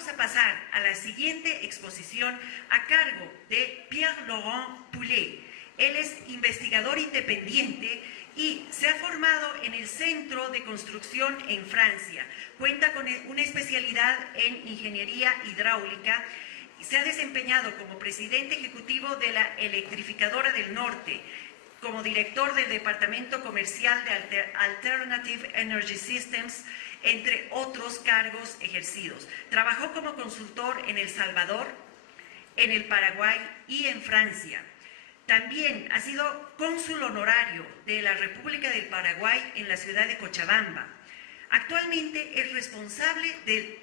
vamos a pasar a la siguiente exposición a cargo de Pierre-Laurent Poulet. Él es investigador independiente y se ha formado en el Centro de Construcción en Francia. Cuenta con una especialidad en ingeniería hidráulica y se ha desempeñado como presidente ejecutivo de la Electrificadora del Norte, como director del Departamento Comercial de Alternative Energy Systems, entre otros cargos ejercidos. Trabajó como consultor en El Salvador, en el Paraguay y en Francia. También ha sido cónsul honorario de la República del Paraguay en la ciudad de Cochabamba. Actualmente es responsable del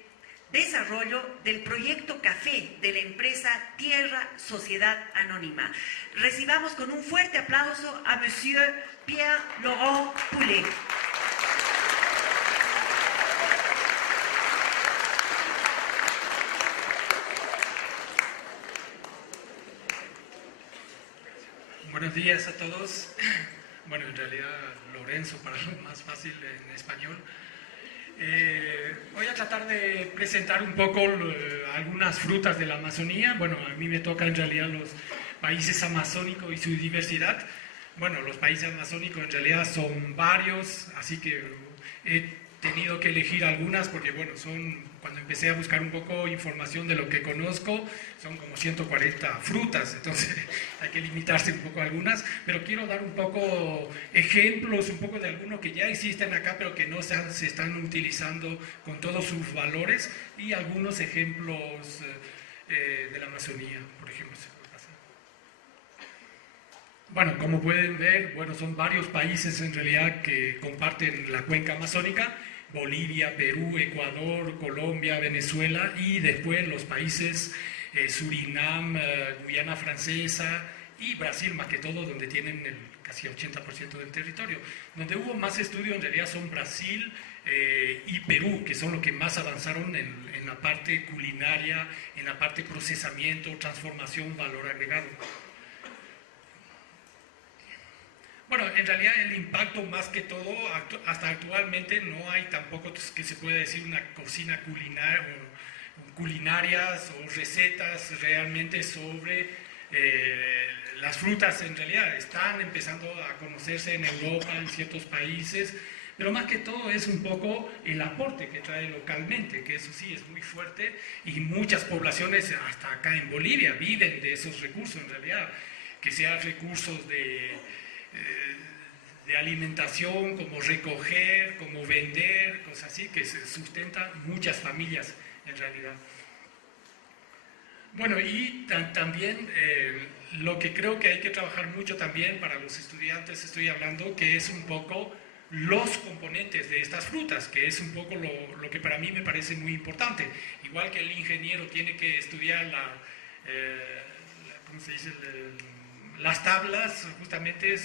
desarrollo del proyecto Café de la empresa Tierra Sociedad Anónima. Recibamos con un fuerte aplauso a Monsieur Pierre-Laurent Poulet. Buenos días a todos. Bueno, en realidad Lorenzo para lo más fácil en español. Voy a tratar de presentar un poco algunas frutas de la Amazonía. Bueno, a mí me toca en realidad los países amazónicos y su diversidad. Bueno, los países amazónicos en realidad son varios, así que he tenido que elegir algunas porque, bueno, cuando empecé a buscar un poco información de lo que conozco, son como 140 frutas, entonces hay que limitarse un poco a algunas, pero quiero dar un poco ejemplos, un poco de algunos que ya existen acá, pero que no se están utilizando con todos sus valores, y algunos ejemplos de la Amazonía, por ejemplo. Bueno, como pueden ver, bueno, son varios países en realidad que comparten la cuenca amazónica: Bolivia, Perú, Ecuador, Colombia, Venezuela, y después los países Surinam, Guyana Francesa y Brasil, más que todo, donde tienen casi el 80% del territorio. Donde hubo más estudios en realidad son Brasil y Perú, que son los que más avanzaron en la parte culinaria, en la parte procesamiento, transformación, valor agregado. Bueno, en realidad el impacto más que todo, hasta actualmente no hay tampoco que se pueda decir una cocina culinarias o recetas realmente sobre las frutas. En realidad están empezando a conocerse en Europa, en ciertos países, pero más que todo es un poco el aporte que trae localmente, que eso sí es muy fuerte, y muchas poblaciones, hasta acá en Bolivia, viven de esos recursos en realidad, que sean recursos de alimentación, como recoger, como vender, cosas así, que se sustentan muchas familias en realidad. Bueno, y también lo que creo que hay que trabajar mucho también para los estudiantes, estoy hablando, que es un poco los componentes de estas frutas, que es un poco lo que para mí me parece muy importante. Igual que el ingeniero tiene que estudiar ¿cómo se dice? Las tablas justamente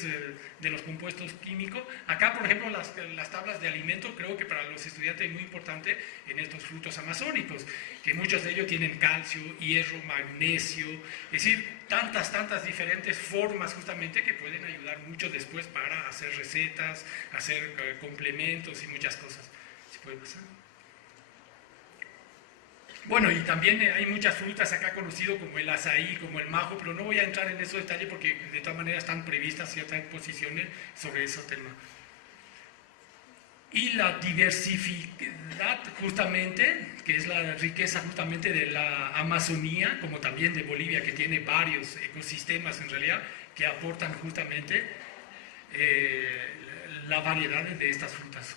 de los compuestos químicos. Acá, por ejemplo, las tablas de alimentos, creo que para los estudiantes es muy importante en estos frutos amazónicos, que muchos de ellos tienen calcio, hierro, magnesio, es decir, tantas diferentes formas justamente que pueden ayudar mucho después para hacer recetas, hacer complementos y muchas cosas. ¿Se puede pasar? Bueno, y también hay muchas frutas acá conocidas como el azaí, como el majo, pero no voy a entrar en esos detalles porque de todas maneras están previstas ciertas exposiciones sobre ese tema. Y la diversidad justamente, que es la riqueza justamente de la Amazonía, como también de Bolivia, que tiene varios ecosistemas en realidad, que aportan justamente la variedad de estas frutas.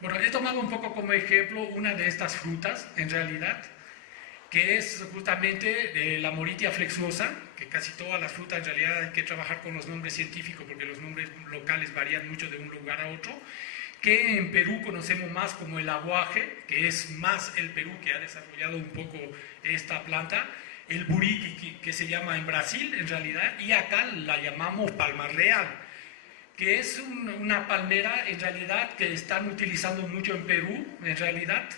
Bueno, he tomado un poco como ejemplo una de estas frutas, en realidad, que es justamente la Moritia flexuosa, que casi todas las frutas en realidad hay que trabajar con los nombres científicos porque los nombres locales varían mucho de un lugar a otro, que en Perú conocemos más como el aguaje, que es más el Perú que ha desarrollado un poco esta planta, el buriqui, que se llama en Brasil en realidad, y acá la llamamos palma real, que es una palmera en realidad que están utilizando mucho en Perú, en realidad,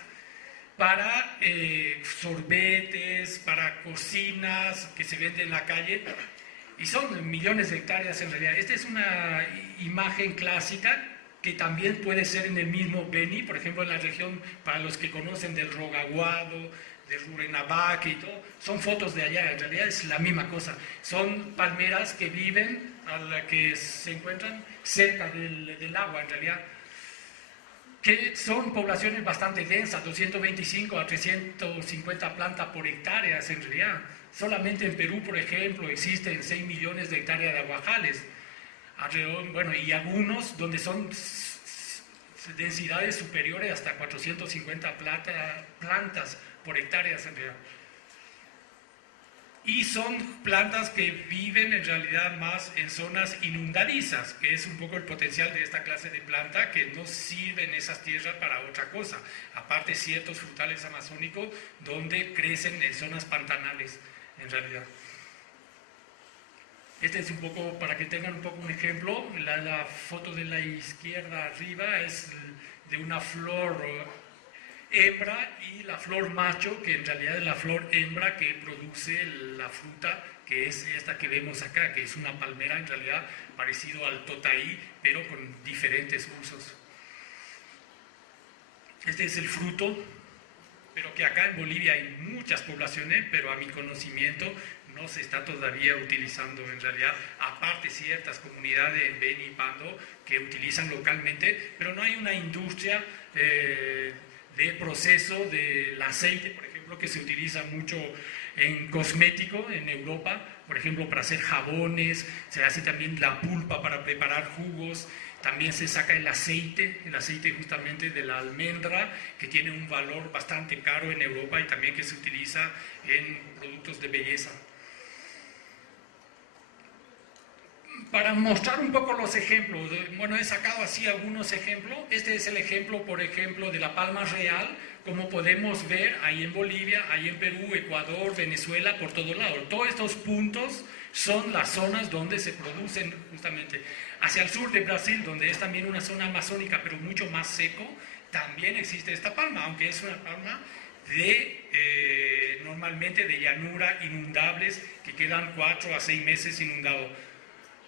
para sorbetes, para cocinas que se venden en la calle, y son millones de hectáreas en realidad. Esta es una imagen clásica que también puede ser en el mismo Beni, por ejemplo en la región, para los que conocen del Rogaguado, de Rurrenabaque y todo, son fotos de allá, en realidad es la misma cosa, son palmeras que viven, a la que se encuentran cerca del agua en realidad, que son poblaciones bastante densas, 225 a 350 plantas por hectárea en realidad. Solamente en Perú, por ejemplo, existen 6 millones de hectáreas de aguajales, bueno, y algunos donde son densidades superiores hasta 450 plantas por hectárea en realidad. Y son plantas que viven en realidad más en zonas inundadizas, que es un poco el potencial de esta clase de planta, que no sirven esas tierras para otra cosa, aparte ciertos frutales amazónicos donde crecen en zonas pantanales en realidad. Este es un poco, para que tengan un poco un ejemplo, la foto de la izquierda arriba es de una flor hembra y la flor macho, que en realidad es la flor hembra que produce la fruta, que es esta que vemos acá, que es una palmera en realidad parecido al totaí, pero con diferentes usos. Este es el fruto, pero que acá en Bolivia hay muchas poblaciones, pero a mi conocimiento no se está todavía utilizando en realidad, aparte ciertas comunidades en Beni y Pando que utilizan localmente, pero no hay una industria de proceso del aceite, por ejemplo, que se utiliza mucho en cosmético en Europa, por ejemplo, para hacer jabones, se hace también la pulpa para preparar jugos, también se saca el aceite justamente de la almendra, que tiene un valor bastante caro en Europa y también que se utiliza en productos de belleza. Para mostrar un poco los ejemplos, bueno, he sacado así algunos ejemplos. Este es el ejemplo, por ejemplo, de la palma real, como podemos ver ahí en Bolivia, ahí en Perú, Ecuador, Venezuela, por todos lados. Todos estos puntos son las zonas donde se producen justamente. Hacia el sur de Brasil, donde es también una zona amazónica, pero mucho más seco, también existe esta palma, aunque es una palma normalmente de llanura, inundables, que quedan 4 a 6 meses inundados.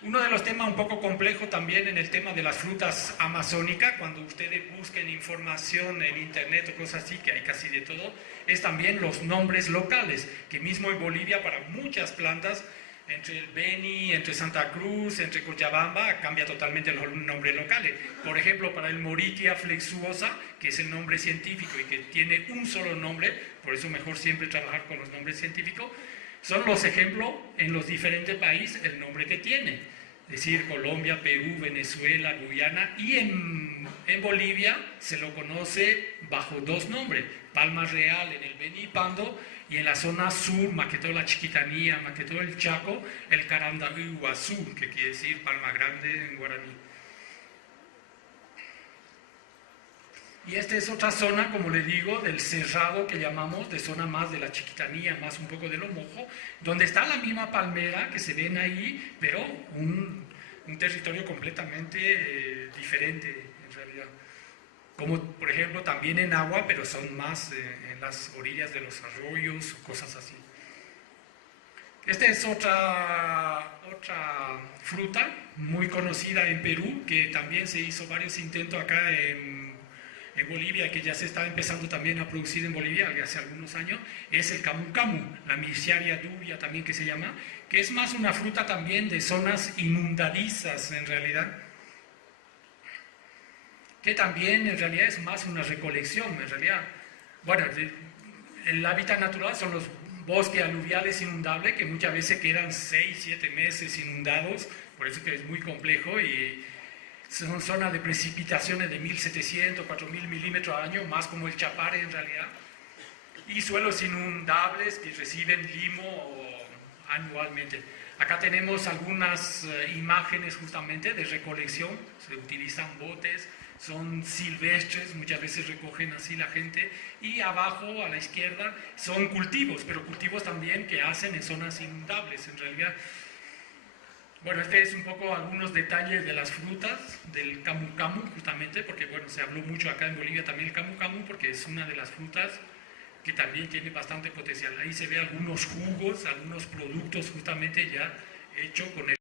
Uno de los temas un poco complejos también en el tema de las frutas amazónicas, cuando ustedes busquen información en internet o cosas así, que hay casi de todo, es también los nombres locales, que mismo en Bolivia para muchas plantas, entre el Beni, entre Santa Cruz, entre Cochabamba, cambia totalmente los nombres locales. Por ejemplo, para el Moritia flexuosa, que es el nombre científico y que tiene un solo nombre, por eso mejor siempre trabajar con los nombres científicos, son los ejemplos en los diferentes países, el nombre que tiene. Es decir, Colombia, Perú, Venezuela, Guyana, y en Bolivia se lo conoce bajo 2 nombres, Palma Real en el Beni y Pando, y en la zona sur, más que todo la Chiquitanía, más que todo el Chaco, el Carandahuazú, que quiere decir Palma Grande en guaraní. Y esta es otra zona, como le digo, del cerrado que llamamos, de zona más de la Chiquitanía, más un poco de lo mojo, donde está la misma palmera que se ven ahí, pero un territorio completamente diferente en realidad. Como por ejemplo también en agua, pero son más en las orillas de los arroyos, cosas así. Esta es otra fruta muy conocida en Perú, que también se hizo varios intentos acá en Bolivia, que ya se está empezando también a producir en Bolivia hace algunos años, es el camu camu, la Mircea dubia también que se llama, que es más una fruta también de zonas inundadizas en realidad, que también en realidad es más una recolección en realidad. Bueno, el hábitat natural son los bosques aluviales inundables, que muchas veces quedan 6, 7 meses inundados, por eso que es muy complejo, y son zonas de precipitaciones de 1.700, 4.000 milímetros al año, más como el Chapare en realidad, y suelos inundables que reciben limo anualmente. Acá tenemos algunas imágenes justamente de recolección, se utilizan botes, son silvestres, muchas veces recogen así la gente, y abajo a la izquierda son cultivos, pero cultivos también que hacen en zonas inundables en realidad. Bueno, este es un poco algunos detalles de las frutas, del camu camu justamente, porque bueno, se habló mucho acá en Bolivia también el camu camu, porque es una de las frutas que también tiene bastante potencial. Ahí se ve algunos jugos, algunos productos justamente ya hechos con el